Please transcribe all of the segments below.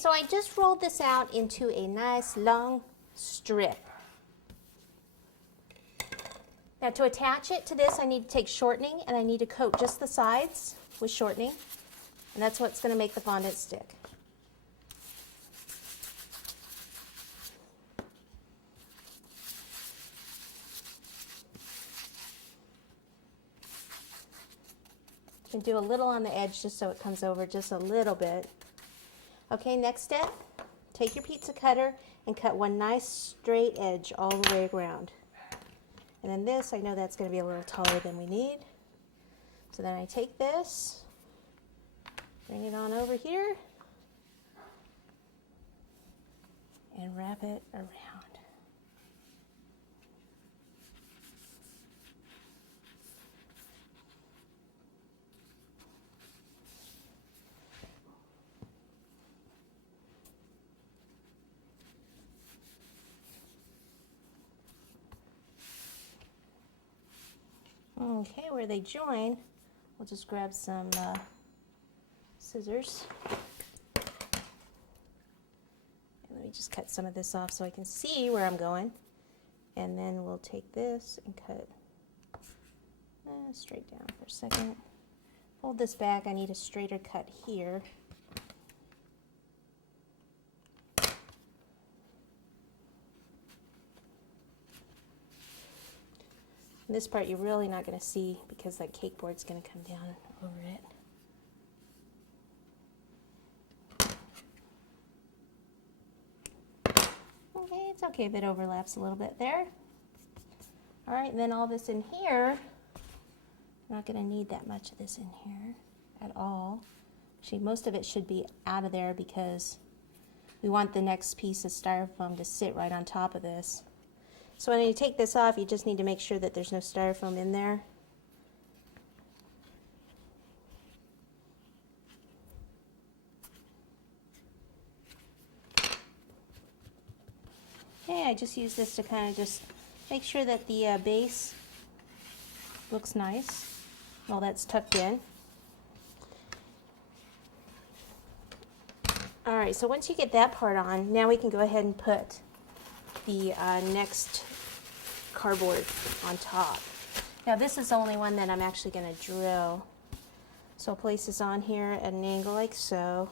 so I just rolled this out into a nice long strip. Now to attach it to this, I need to take shortening and I need to coat just the sides with shortening. And that's what's going to make the fondant stick. You can do a little on the edge just so it comes over just a little bit. Okay, next step, take your pizza cutter and cut one nice straight edge all the way around. And then this, I know that's going to be a little taller than we need. So then I take this, bring it on over here, and wrap it around. Okay, where they join, we'll just grab some scissors. And let me just cut some of this off so I can see where I'm going. And then we'll take this and cut straight down for a second. Hold this back, I need a straighter cut here. This part you're really not going to see because that cake board's going to come down over it. Okay, it's okay if it overlaps a little bit there. All right, and then all this in here, I'm not going to need that much of this in here at all. Actually, most of it should be out of there because we want the next piece of styrofoam to sit right on top of this. So when you take this off, you just need to make sure that there's no styrofoam in there. Okay, I just use this to kind of just make sure that the base looks nice while that's tucked in. All right, so once you get that part on, now we can go ahead and put the next cardboard on top. Now this is the only one that I'm actually going to drill. So I'll place this on here at an angle like so.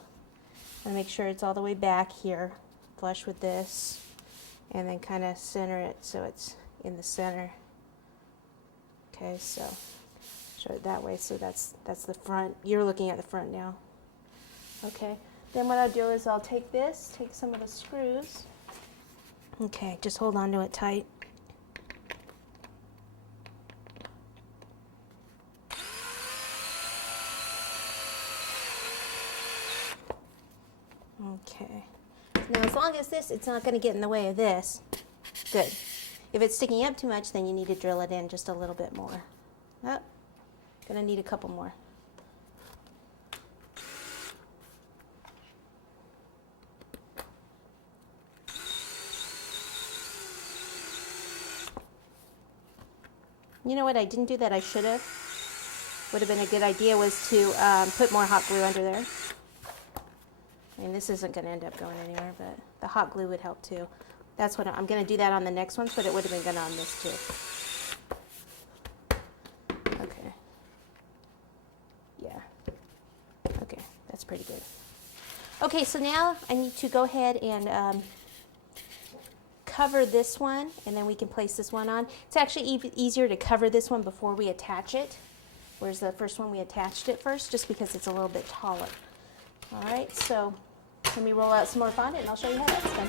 And make sure it's all the way back here, flush with this, and then kind of center it so it's in the center. Okay, so show it that way. So that's the front. You're looking at the front now. Okay, then what I'll do is I'll take this, take some of the screws. Okay, just hold on to it tight. Okay. Now as long as it's not going to get in the way of this, good. If it's sticking up too much, then you need to drill it in just a little bit more. Oh, gonna need a couple more. You know what I didn't do that I should have? Would have been a good idea was to put more hot glue under there. I mean, this isn't going to end up going anywhere, but the hot glue would help too. That's what I'm going to do that on the next ones, but it would have been good on this too. Okay. Yeah. Okay, that's pretty good. Okay, so now I need to go ahead and cover this one, and then we can place this one on. It's actually easier to cover this one before we attach it, whereas the first one we attached it first, just because it's a little bit taller. All right, so let me roll out some more fondant and I'll show you how that's done.